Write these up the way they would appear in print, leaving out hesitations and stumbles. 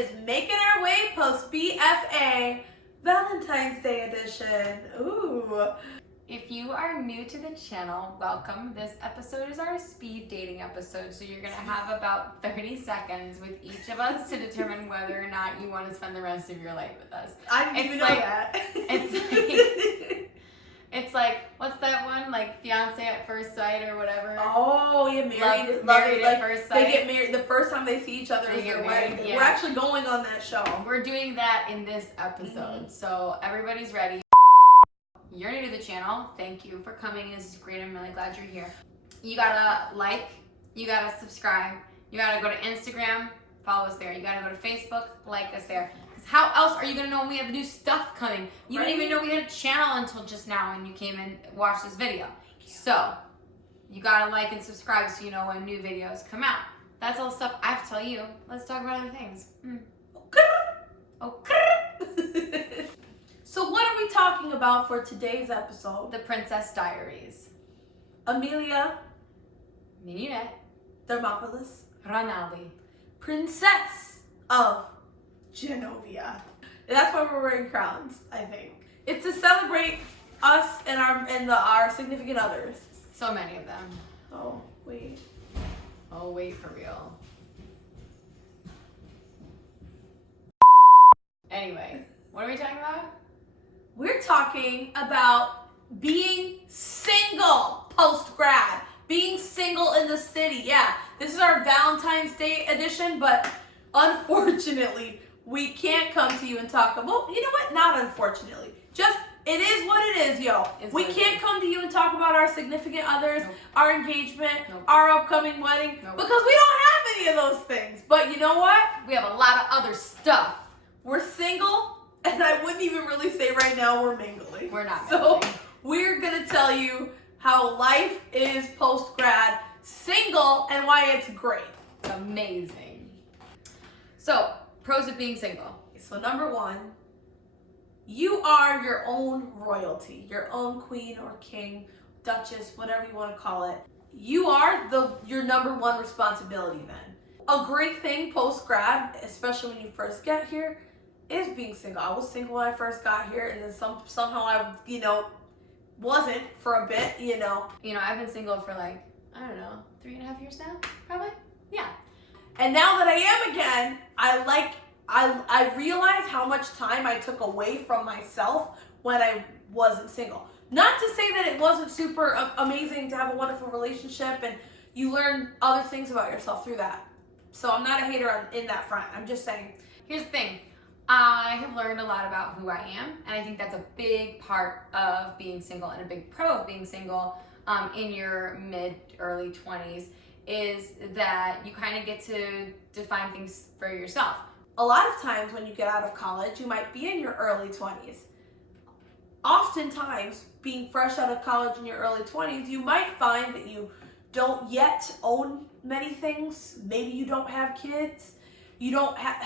is making our way post B.F.A. Valentine's Day edition. Ooh. If you are new to the channel, welcome. This episode is our speed dating episode, so you're gonna have about 30 seconds with each of us to determine whether or not you want to spend the rest of your life with us. I didn't even know that. It's like, what's that one? Like fiance at first sight or whatever. Oh, yeah, married at first sight. They get married the first time they see each other is their wedding. Yeah. We're actually going on that show. We're doing that in this episode, so everybody's ready. You're new to the channel. Thank you for coming. This is great. I'm really glad you're here. You gotta like, you gotta subscribe, you gotta go to Instagram, follow us there. You gotta go to Facebook, like us there. Because how else are you gonna know when we have new stuff coming? You didn't even know we had a channel until just now when you came and watched this video. So, you gotta like and subscribe so you know when new videos come out. That's all the stuff I have to tell you. Let's talk about other things. Okay. So what are we talking about for today's episode? The Princess Diaries. Amelia Minette Thermopolis, Ranaldi, Princess of Genovia. That's why we're wearing crowns, I think. It's to celebrate us and our significant others. So many of them. Oh, wait. Oh, wait, for real. Anyway, what are we talking about? We're talking about being single post-grad. Being single in the city. Yeah, this is our Valentine's Day edition, but unfortunately, we can't come to you and talk about, well, you know what? Not unfortunately. Just, it is what it is, yo. We can't come to you and talk about our significant others, our engagement, our upcoming wedding, because we don't have any of those things. But you know what? We have a lot of other stuff. We're single. And I wouldn't even really say right now we're mingling. We're not So mingling. we're going to tell you how life is post-grad single and why it's great. It's amazing. So, pros of being single. So number one, you are your own royalty, your own queen or king, duchess, whatever you want to call it. You are your number one responsibility then. A great thing post-grad, especially when you first get here, is being single. I was single when I first got here, and then somehow I, wasn't for a bit, I've been single for like, I don't know, 3.5 years now, probably? Yeah. And now that I am again, I realize how much time I took away from myself when I wasn't single. Not to say that it wasn't super amazing to have a wonderful relationship and you learn other things about yourself through that. So I'm not a hater in that front. I'm just saying. Here's the thing. I have learned a lot about who I am, and I think that's a big part of being single and a big pro of being single in your mid-early 20s is that you kind of get to define things for yourself. A lot of times when you get out of college, you might be in your early 20s. Oftentimes, being fresh out of college in your early 20s, you might find that you don't yet own many things. Maybe you don't have kids. You don't have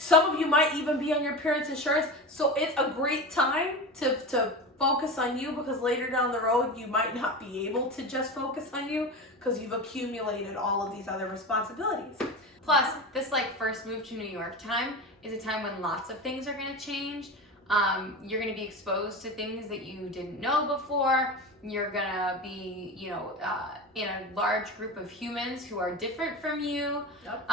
some of you might even be on your parents' insurance. So it's a great time to focus on you, because later down the road, you might not be able to just focus on you because you've accumulated all of these other responsibilities. Plus, this first move to New York time is a time when lots of things are going to change. You're going to be exposed to things that you didn't know before. You're going to be, in a large group of humans who are different from you. Yep.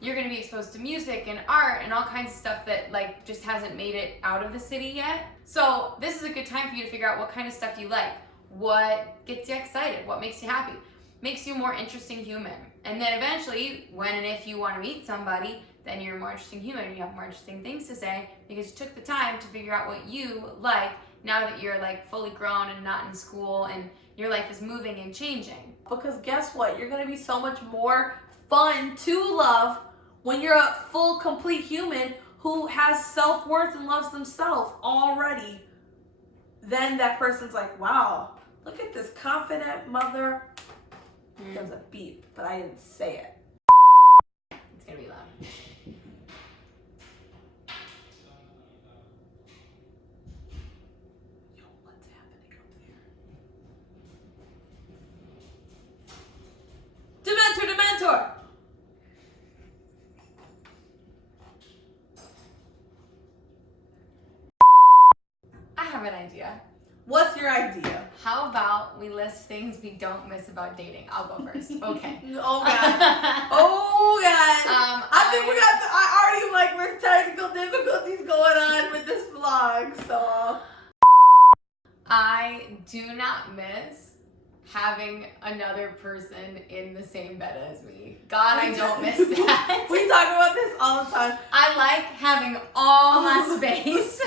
You're going to be exposed to music and art and all kinds of stuff that just hasn't made it out of the city yet. So this is a good time for you to figure out what kind of stuff you like. What gets you excited? What makes you happy? Makes you a more interesting human. And then eventually, when and if you want to meet somebody, then you're a more interesting human and you have more interesting things to say because you took the time to figure out what you like now that you're fully grown and not in school and your life is moving and changing. Because guess what? You're going to be so much more fun to love when you're a full, complete human who has self-worth and loves themselves already. Then that person's like, wow, look at this confident mother. There's a beep, but I didn't say it. It's going to be loud. Yo, what's happening up there? Dementor! What's your idea? How about we list things we don't miss about dating? I'll go first. Okay. Oh god. Oh god. I think I already like there's technical difficulties going on with this vlog, so I do not miss having another person in the same bed as me. God, I don't miss that. We talk about this all the time. I like having all my space.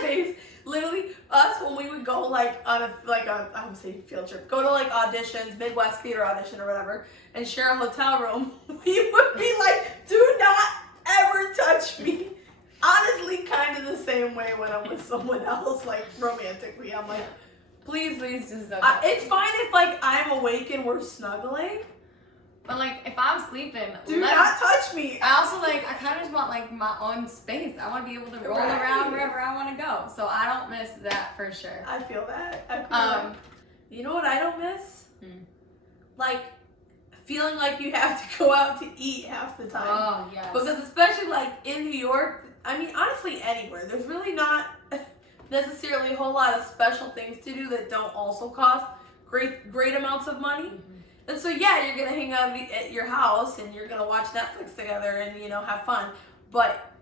Literally, us when we would go like on I would say field trip, go to like auditions, Midwest theater audition or whatever, and share a hotel room. We would be like, do not ever touch me. Honestly, kind of the same way when I'm with someone else, like romantically. I'm like, Please just don't. it's fine if like I'm awake and we're snuggling. But like if I'm sleeping, Do not touch me. I also like I kind of just want like my own space. I want to be able to roll around wherever I want to go. So I don't miss that for sure. I feel that. You know what I don't miss? Like feeling like you have to go out to eat half the time. Oh yes. Because especially like in New York, I mean honestly anywhere, there's really not necessarily a whole lot of special things to do that don't also cost great amounts of money. And so yeah, you're gonna hang out at your house and you're gonna watch Netflix together and have fun. But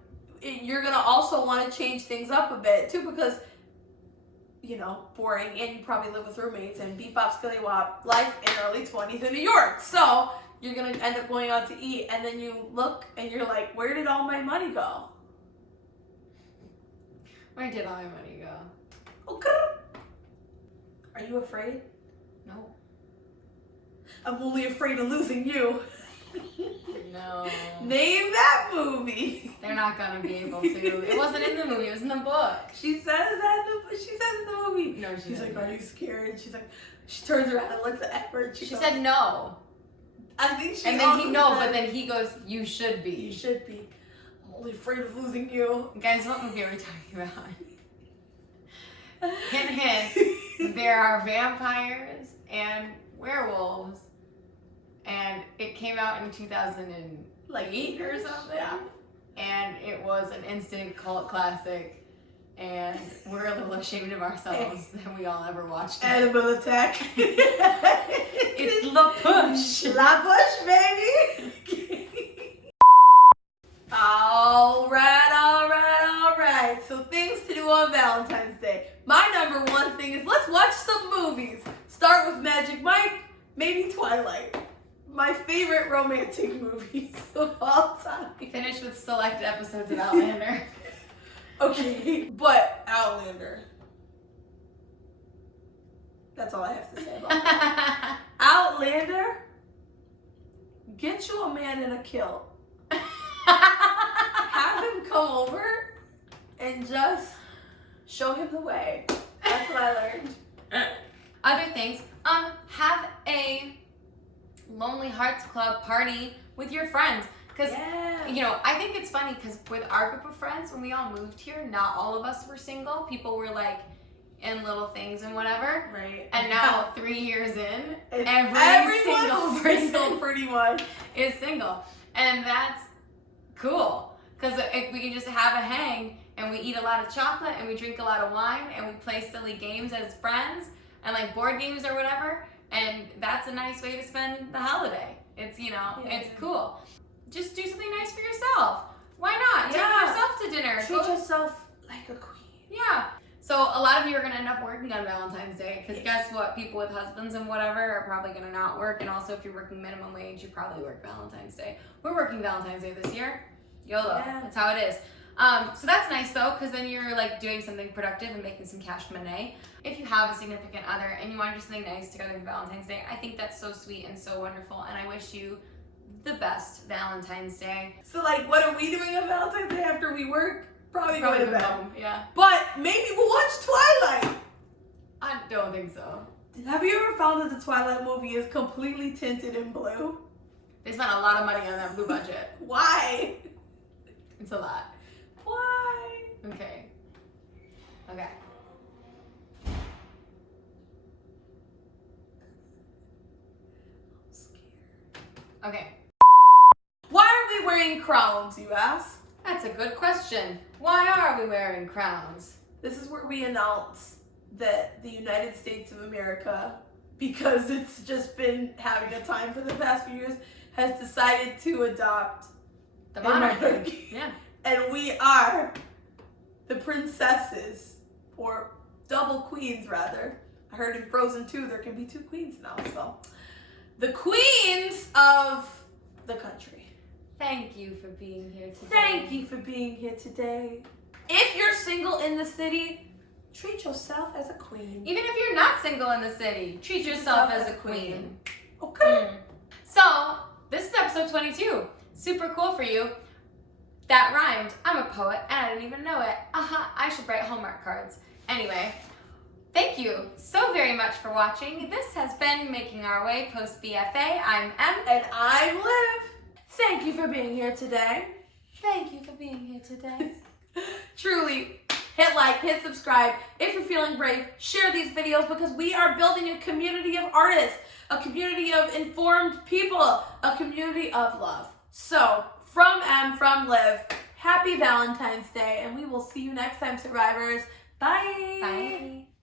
you're gonna also want to change things up a bit too because boring, and you probably live with roommates and beep bop skilly wop life in early 20s in New York. So you're gonna end up going out to eat and then you look and you're like, where did all my money go? Where did all my money go? Okay. Are you afraid? No. I'm only afraid of losing you. No. Name that movie. They're not gonna be able to. It wasn't in the movie. It was in the book. She says in the movie. No, she's like, are you scared? She's like, she turns around and looks at Edward. She said no. I think she. And then but then he goes, you should be. You should be. I'm only afraid of losing you. Guys, what movie are we talking about? Hint, hint. There are vampires and werewolves, and it came out in 2008 or something. Yeah. And it was an instant cult classic, and we're a little ashamed of ourselves that we all ever watched it. Animal Attack. It's La Push. La Push, baby. All right. So things to do on Valentine's Day. My number one thing is let's watch some movies. Start with Magic Mike, maybe Twilight. My favorite romantic movies of all time. Finish with selected episodes of Outlander. Okay, but Outlander. That's all I have to say about that. Outlander, get you a man in a kilt. Have him come over and just show him the way. That's what I learned. Other things, have a Lonely Hearts Club party with your friends. Because, I think it's funny because with our group of friends, when we all moved here, not all of us were single. People were like in little things and whatever. Right. And now 3 years in, everyone's single person pretty much is single. And that's cool. Because if we can just have a hang and we eat a lot of chocolate and we drink a lot of wine and we play silly games as friends and like board games or whatever, and that's a nice way to spend the holiday. It's, it's cool. Just do something nice for yourself. Why not? Take yourself to dinner. Treat yourself like a queen. Yeah. So a lot of you are going to end up working on Valentine's Day because guess what? People with husbands and whatever are probably going to not work. And also if you're working minimum wage, you probably work Valentine's Day. We're working Valentine's Day this year. YOLO. Yeah. That's how it is. So that's nice though, because then you're like doing something productive and making some cash money. If you have a significant other and you want to do something nice together for Valentine's Day, I think that's so sweet and so wonderful. And I wish you the best Valentine's Day. So like, what are we doing on Valentine's Day after we work? Probably going to bed. Home, yeah. But maybe we'll watch Twilight. I don't think so. Have you ever found that the Twilight movie is completely tinted in blue? They spent a lot of money on that blue budget. Why? It's a lot. Why? Okay. I'm scared. Okay. Why are we wearing crowns, you ask? That's a good question. Why are we wearing crowns? This is where we announce that the United States of America, because it's just been having a time for the past few years, has decided to adopt The a monarchy. Yeah. And we are the princesses, or double queens rather. I heard in Frozen 2 there can be 2 queens now, so. The queens of the country. Thank you for being here today. Thank you for being here today. If you're single in the city, treat yourself as a queen. Even if you're not single in the city, treat yourself as a queen. Okay. So, this is episode 22. Super cool for you. That rhymed. I'm a poet and I didn't even know it. I should write Hallmark cards. Anyway, thank you so very much for watching. This has been Making Our Way post B.F.A. I'm Em. And I'm Liv. Thank you for being here today. Thank you for being here today. Truly, hit like, hit subscribe. If you're feeling brave, share these videos because we are building a community of artists, a community of informed people, a community of love. So, from Em, from Liv, happy Valentine's Day, and we will see you next time, survivors. Bye. Bye.